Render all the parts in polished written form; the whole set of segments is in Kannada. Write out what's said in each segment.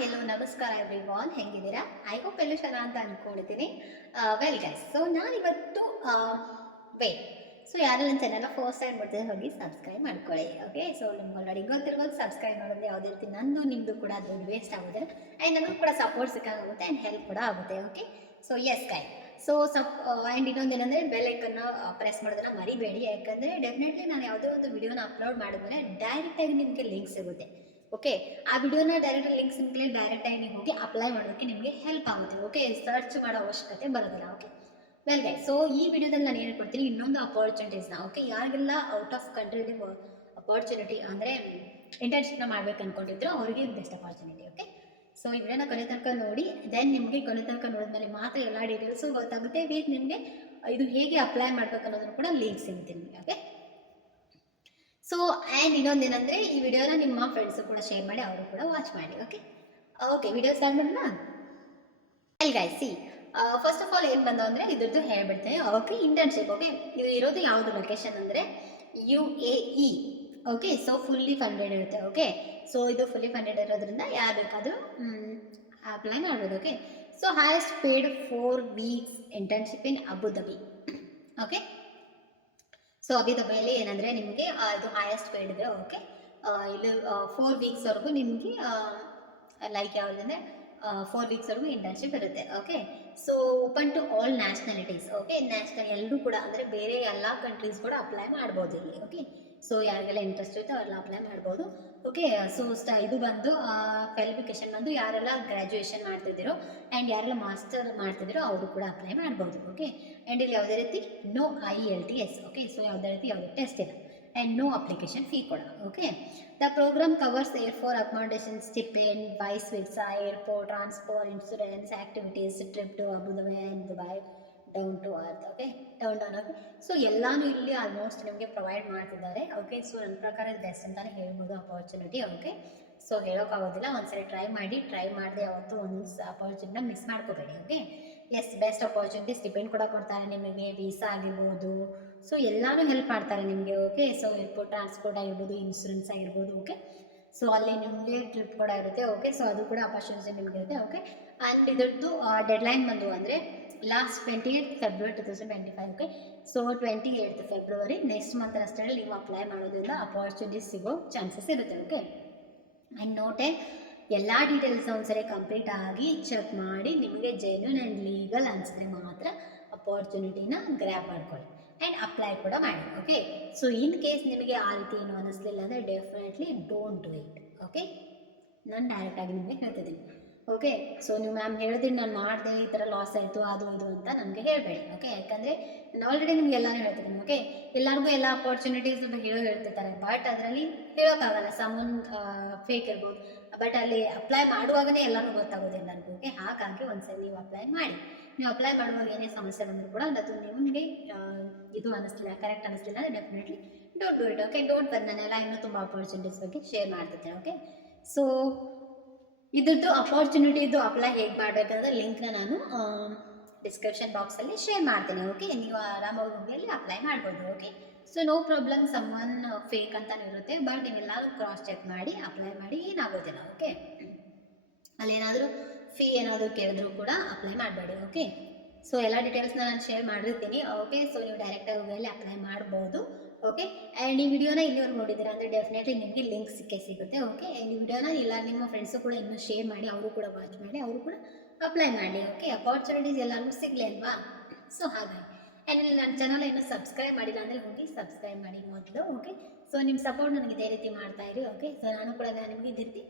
ಹೆಲೋ ನಮಸ್ಕಾರ ಎವ್ರಿವಾನ್, ಹೆಂಗಿದ್ದೀರಾ? ಐ ಹೋಪ್ ಎಲ್ಲೂ ಚೆನ್ನಾಗಿ ಅಂತ ಅಂದ್ಕೊಂಡಿದ್ದೀನಿ. ವೆಲ್ ಗೈಸ್, ಸೊ ನಾನಿವತ್ತು ವೇಟ್ ಸೊ ಯಾರು ನನ್ನ ಚಾನಲ್ನ ಫಸ್ಟ್ ಟೈಮ್ ನೋಡ್ತಿದ್ರೆ ಹೋಗಿ ಸಬ್ಸ್ಕ್ರೈಬ್ ಮಾಡ್ಕೊಳ್ಳಿ. ಓಕೆ, ಸೊ ನಿಮ್ಗೆ ಆಲ್ರೆಡಿ ಗೊತ್ತಿರ್ಬೋದು ಸಬ್ಸ್ಕ್ರೈಬ್ ಮಾಡೋದು ಯಾವುದೇ ರೀತಿ ನಂದು ನಿಮ್ಮದು ಕೂಡ ದುಡ್ಡು ವೇಸ್ಟ್ ಆಗೋದಿಲ್ಲ ಆ್ಯಂಡ್ ನನಗೂ ಕೂಡ ಸಪೋರ್ಟ್ ಸಿಕ್ಕಾಗುತ್ತೆ ಆ್ಯಂಡ್ ಹೆಲ್ಪ್ ಕೂಡ ಆಗುತ್ತೆ. Okay, so yes guy, so and ಇನ್ನೊಂದೇನೆಂದರೆ ಬೆಲ್ ಐಕನ್ನ ಪ್ರೆಸ್ ಮಾಡೋದನ್ನ ಮರಿಬೇಡಿ. ಯಾಕಂದರೆ ಡೆಫಿನೆಟ್ಲಿ ನಾನು ಯಾವುದೇ ಒಂದು ವಿಡಿಯೋನ ಅಪ್ಲೋಡ್ ಮಾಡಿದ್ಮೇಲೆ ಡೈರೆಕ್ಟಾಗಿ ನಿಮಗೆ ಲಿಂಕ್ ಸಿಗುತ್ತೆ. ಓಕೆ, ಆ ವಿಡಿಯೋನ ಲಿಂಕ್ ಸಿಂಪ್ಲಿ ಡೈರೆಕ್ಟಾಗಿ ನೀವು ಹೋಗಿ ಅಪ್ಲೈ ಮಾಡೋದಕ್ಕೆ ನಿಮಗೆ ಹೆಲ್ಪ್ ಆಗುತ್ತೆ. ಓಕೆ, ಸರ್ಚ್ ಮಾಡೋ ಅವಶ್ಯಕತೆ ಬರೋದಿಲ್ಲ. ಓಕೆ, ವೆಲ್ ಗೈಸ್, ಸೊ ಈ ವಿಡಿಯೋದಲ್ಲಿ ನಾನು ಏನು ಕೊಡ್ತೀನಿ, ಇನ್ನೊಂದು ಅಪಾರ್ಚುನಿಟೀಸ್ನ. ಓಕೆ, ಯಾರಿಗೆಲ್ಲ ಔಟ್ ಆಫ್ ಕಂಟ್ರಿಲಿ ಅಪಾರ್ಚುನಿಟಿ ಅಂದರೆ ಇಂಟರ್ನ್ಶಿಪ್ನ ಮಾಡ್ಬೇಕು ಅಂದ್ಕೊಂಡಿದ್ರು ಅವರಿಗೆ ಬೆಸ್ಟ್ ಅಪಾರ್ಚುನಿಟಿ. ಓಕೆ, ಸೊ ಈ ವಿಡಿಯೋನ ಕೊನೆ ತನಕ ನೋಡಿ, ದೆನ್ ನಿಮಗೆ ಕೊನೆ ತನಕ ನೋಡಿದ್ಮೇಲೆ ಮಾತ್ರ ಎಲ್ಲ ಡೀಟೇಲ್ಸು ಗೊತ್ತಾಗುತ್ತೆ. ವೇಟ್ ನಿಮಗೆ ಇದು ಹೇಗೆ ಅಪ್ಲೈ ಮಾಡಬೇಕು ಅನ್ನೋದನ್ನು ಕೂಡ ಲಿಂಕ್ ಸಿಗುತ್ತೆ ನಿಮಗೆ. ಓಕೆ, ಸೊ ಆ್ಯಂಡ್ ಇನ್ನೊಂದೇನೆಂದರೆ ಈ ವಿಡಿಯೋನ ನಿಮ್ಮ ಫ್ರೆಂಡ್ಸು ಕೂಡ ಶೇರ್ ಮಾಡಿ, ಅವರು ಕೂಡ ವಾಚ್ ಮಾಡಿ. ಓಕೆ ಓಕೆ, ವಿಡಿಯೋ ಸ್ಟಾರ್ಟ್ ಮಾಡೋಣ. Well guys, C first of all ಏನು ಬಂದು ಅಂದರೆ ಇದ್ರದ್ದು ಹೇಳ್ಬಿಡ್ತೇನೆ. Okay, internship. ಓಕೆ, ಇದು ಇರೋದು ಯಾವುದು ಲೊಕೇಶನ್ ಅಂದರೆ UAE. Okay, so fully funded ಇರುತ್ತೆ. ಓಕೆ, ಸೊ ಇದು ಫುಲ್ಲಿ ಫಂಡೆಡ್ ಇರೋದ್ರಿಂದ ಯಾರು ಬೇಕಾದರೂ ಅಪ್ಲೈ ಮಾಡ್ಬೋದು. Okay, so highest paid 4 weeks internship in Abu Dhabi. Okay, so ಅಬುಧಾಬಿಯಲ್ಲಿ ಏನಂದರೆ ನಿಮಗೆ ಇದು ಹೈಯೆಸ್ಟ್ ಪೇಡ್ ಇದೆ. ಓಕೆ, ಇಲ್ಲಿ 4 weeksವರೆಗೂ ನಿಮಗೆ ಲೈಕ್ ಯಾವುದಂದರೆ 4 weeksವರೆಗೂ ಇಂಟರ್ನ್ಶಿಪ್ ಇರುತ್ತೆ. Okay, so open to all nationalities. Okay, national ಎಲ್ಲರೂ ಕೂಡ ಅಂದರೆ ಬೇರೆ ಎಲ್ಲ ಕಂಟ್ರೀಸ್ ಕೂಡ ಅಪ್ಲೈ ಮಾಡ್ಬೋದು ಇಲ್ಲಿ. ಓಕೆ, ಸೊ ಯಾರಿಗೆಲ್ಲ ಇಂಟ್ರೆಸ್ಟ್ ಇರುತ್ತೆ ಅವರೆಲ್ಲ ಅಪ್ಲೈ ಮಾಡ್ಬೋದು. ಓಕೆ, ಸೊ ಇದು ಬಂದು ಕ್ವಾಲಿಫಿಕೇಷನ್ ಬಂದು ಯಾರೆಲ್ಲ ಗ್ರ್ಯಾಜುಯೇಷನ್ ಮಾಡ್ತಿದ್ದೀರೋ ಆ್ಯಂಡ್ ಯಾರೆಲ್ಲ ಮಾಸ್ಟರ್ ಮಾಡ್ತಿದ್ದೀರೋ ಅವರು ಕೂಡ ಅಪ್ಲೈ ಮಾಡ್ಬೋದು. ಓಕೆ, ಆ್ಯಂಡ್ ಇಲ್ಲಿ ಯಾವುದೇ ರೀತಿ ನೋ IELTS. ಓಕೆ, ಸೊ ಯಾವುದೇ ರೀತಿ ಯಾವುದೇ ಟೆಸ್ಟ್ ಇಲ್ಲ ಆ್ಯಂಡ್ ನೋ ಅಪ್ಲಿಕೇಶನ್ ಫೀ ಕೂಡ. Okay, the programme covers airfare accommodation, stipend, vice visa, airport, transport, insurance, activities, trip to Abu Dhabi and Dubai, down to earth. Okay, down. Okay, so ಎಲ್ಲನೂ ಇಲ್ಲಿ ಆಲ್ಮೋಸ್ಟ್ ನಿಮಗೆ ಪ್ರೊವೈಡ್ ಮಾಡ್ತಿದ್ದಾರೆ. ಓಕೆ, ಸೊ ನನ್ನ ಪ್ರಕಾರ ಇದು ಬೆಸ್ಟ್ ಅಂತಲೇ ಹೇಳ್ಬೋದು ಅಪಾರ್ಚುನಿಟಿ. ಓಕೆ, ಸೊ ಹೇಳೋಕ್ಕಾಗೋದಿಲ್ಲ, ಒಂದ್ಸರಿ ಟ್ರೈ ಮಾಡಿದೆ ಯಾವತ್ತೂ ಒಂದು ಅಪಾರ್ಚುನಿಟಿನ ಮಿಸ್ ಮಾಡ್ಕೋಬೇಡಿ. Okay, yes, best opportunity. Stipend ಕೂಡ ಕೊಡ್ತಾರೆ ನಿಮಗೆ, ವೀಸಾ ಆಗಿರ್ಬೋದು, ಸೊ ಎಲ್ಲನೂ ಹೆಲ್ಪ್ ಮಾಡ್ತಾರೆ ನಿಮಗೆ. ಓಕೆ, ಸೊ ಏರ್ಪೋರ್ಟ್ ಟ್ರಾನ್ಸ್ಪೋರ್ಟ್ ಆಗಿರ್ಬೋದು, ಇನ್ಶೂರೆನ್ಸ್ ಆಗಿರ್ಬೋದು. ಓಕೆ, ಸೊ ಅಲ್ಲಿ ನಿಮಗೆ ಟ್ರಿಪ್ ಕೂಡ ಇರುತ್ತೆ. ಓಕೆ, ಸೊ ಅದು ಕೂಡ ಅಪಾರ್ಚುನಿಟಿ ನಿಮಗೆ ಇರುತ್ತೆ. ಓಕೆ, ಆ್ಯಂಡ್ ಇದರದ್ದು ಡೆಡ್ಲೈನ್ ಬಂದು ಅಂದರೆ last 28th February 2025. Okay, so 28th February next month ಅಷ್ಟರಲ್ಲಿ ನೀವು ಅಪ್ಲೈ ಮಾಡೋದ್ರಿಂದ ಅಪಾರ್ಚುನಿಟಿ ಸಿಗೋ ಚಾನ್ಸಸ್ ಇರುತ್ತೆ. ಓಕೆ, ಆ್ಯಂಡ್ ನೋಟೆ ಎಲ್ಲ ಡೀಟೇಲ್ಸ್ ಒಂದ್ಸರಿ ಕಂಪ್ಲೀಟ್ ಆಗಿ ಚೆಕ್ ಮಾಡಿ ನಿಮಗೆ ಜೆನ್ಯೂನ್ ಆ್ಯಂಡ್ ಲೀಗಲ್ ಅನಿಸಿದ್ರೆ ಮಾತ್ರ ಅಪಾರ್ಚುನಿಟಿನ ಗ್ರ್ಯಾಬ್ ಮಾಡ್ಕೊಳ್ಳಿ ಆ್ಯಂಡ್ ಅಪ್ಲೈ ಕೂಡ ಮಾಡಿ. ಓಕೆ, ಸೊ ಇನ್ ಕೇಸ್ ನಿಮಗೆ ಆ ರೀತಿ ಏನು ಅನ್ನಿಸ್ಲಿಲ್ಲ ಅಂದರೆ definitely don't do it. Okay, ನಾನು ಡೈರೆಕ್ಟಾಗಿ ನಿಮಗೆ ಹೇಳ್ತಿದ್ದೀನಿ. ಓಕೆ, ಸೊ ನೀವು ಮ್ಯಾಮ್ ಹೇಳಿದ್ರಿ ನಾನು ಮಾಡಿದೆ, ಈ ಥರ ಲಾಸ್ ಆಯಿತು ಅದು ಇದು ಅಂತ ನನಗೆ ಹೇಳಬೇಡಿ. ಓಕೆ, ಯಾಕಂದರೆ ನಾನು ಆಲ್ರೆಡಿ ನಿಮ್ಗೆ ಎಲ್ಲನೂ ಹೇಳ್ತಿದ್ದೀನಿ. ಓಕೆ, ಎಲ್ಲರಿಗೂ ಎಲ್ಲ ಅಪಾರ್ಚುನಿಟೀಸ್ ಹೇಳ್ತಿರ್ತಾರೆ, ಬಟ್ ಅದರಲ್ಲಿ ಹೇಳೋಕ್ಕಾಗಲ್ಲ, ಸಮನ್ ಫೇಕ್ ಇರ್ಬೋದು, ಬಟ್ ಅಲ್ಲಿ ಅಪ್ಲೈ ಮಾಡುವಾಗಲೇ ಎಲ್ಲರೂ ಗೊತ್ತಾಗೋದಿಲ್ಲ ನನಗೆ. ಓಕೆ, ಹಾಗಾಗಿ ಒಂದ್ಸರಿ ನೀವು ಅಪ್ಲೈ ಮಾಡಿ. ನೀವು ಅಪ್ಲೈ ಮಾಡುವಾಗ ಏನೇ ಸಮಸ್ಯೆ ಬಂದರೂ ಕೂಡ ಅದು ನಿಮಗೆ ಇದು ಅನ್ನಿಸ್ಲಿಲ್ಲ, ಕರೆಕ್ಟ್ ಅನ್ನಿಸ್ಲಿಲ್ಲ ಅಂದರೆ definitely don't do it. Okay, don't ಬರ್, ನಾನೆಲ್ಲ ಇನ್ನೂ ತುಂಬ ಅಪಾರ್ಚುನಿಟೀಸ್ ಬಗ್ಗೆ ಶೇರ್ ಮಾಡ್ತಿದ್ದೇನೆ. ಓಕೆ, ಸೊ ಇದ್ರದ್ದು ಅಪಾರ್ಚುನಿಟಿದು ಅಪ್ಲೈ ಹೇಗೆ ಮಾಡಬೇಕಂದ್ರೆ ಲಿಂಕ್ನ ನಾನು ಡಿಸ್ಕ್ರಿಪ್ಷನ್ ಬಾಕ್ಸಲ್ಲಿ ಶೇರ್ ಮಾಡ್ತೀನಿ. ಓಕೆ, ನೀವು ಆರಾಮಾಗಿ ಹೋಗಿ ಅಲ್ಲಿ ಅಪ್ಲೈ ಮಾಡ್ಬೋದು. Okay, so no problem, someone fake ಅಂತಲೂ ಇರುತ್ತೆ, ಬಟ್ ನೀವೆಲ್ಲರೂ ಕ್ರಾಸ್ ಚೆಕ್ ಮಾಡಿ ಅಪ್ಲೈ ಮಾಡಿ, ಏನಾಗೋದಿಲ್ಲ. ಓಕೆ, ಅಲ್ಲೇನಾದರೂ ಫೀ ಏನಾದರೂ ಕೇಳಿದ್ರು ಕೂಡ ಅಪ್ಲೈ ಮಾಡಬೇಡಿ. ಓಕೆ, ಸೊ ಎಲ್ಲ ಡೀಟೇಲ್ಸ್ನ ನಾನು ಶೇರ್ ಮಾಡಿರ್ತೀನಿ. ಓಕೆ, ಸೊ ನೀವು ಡೈರೆಕ್ಟಾಗಿ ಹೋಗಿ ಅಲ್ಲಿ ಅಪ್ಲೈ ಮಾಡ್ಬೋದು. ಓಕೆ, ಆ್ಯಂಡ್ ಈ ವಿಡಿಯೋನ ಇಲ್ಲಿವರೆಗೂ ನೋಡಿದ್ದೀರಾ ಅಂದರೆ ಡೆಫಿನೆಟ್ಲಿ ನಿಮಗೆ ಲಿಂಕ್ ಸಿಗುತ್ತೆ. ಓಕೆ, ಈ ವಿಡಿಯೋನ ಇಲ್ಲ ನಿಮ್ಮ ಫ್ರೆಂಡ್ಸು ಕೂಡ ಇನ್ನೂ ಶೇರ್ ಮಾಡಿ, ಅವರು ಕೂಡ ವಾಚ್ ಮಾಡಿ, ಅವರು ಕೂಡ ಅಪ್ಲೈ ಮಾಡಿ. ಓಕೆ, ಅಪಾರ್ಚುನಿಟೀಸ್ ಎಲ್ಲರಿಗೂ ಸಿಗಲಿ ಅಲ್ವಾ? ಸೊ ಹಾಗಾಗಿ ಆ್ಯಂಡ್ ಇಲ್ಲಿ ನನ್ನ ಚಾನಲ್ ಇನ್ನೂ ಸಬ್ಸ್ಕ್ರೈಬ್ ಮಾಡಿಲ್ಲ ಅಂದರೆ ಹೋಗಿ ಸಬ್ಸ್ಕ್ರೈಬ್ ಮಾಡಿ ಮೊದಲು. ಓಕೆ, ಸೊ ನಿಮ್ಮ ಸಪೋರ್ಟ್ ನನಗೆ ಇದೇ ರೀತಿ ಮಾಡ್ತಾ ಇರಿ. ಓಕೆ, ಸೊ ನಾನು ಕೂಡ ನಿಮಗೆ ಇದೇ ರೀತಿ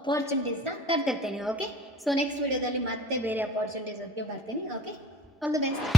ಅಪಾರ್ಚುನಿಟೀಸ್ನ ತರ್ತಿರ್ತೇನೆ. ಓಕೆ, ಸೊ ನೆಕ್ಸ್ಟ್ ವಿಡಿಯೋದಲ್ಲಿ ಮತ್ತೆ ಬೇರೆ ಅಪಾರ್ಚುನಿಟೀಸ್ ಬಗ್ಗೆ ಬರ್ತೀನಿ. Okay, all the best.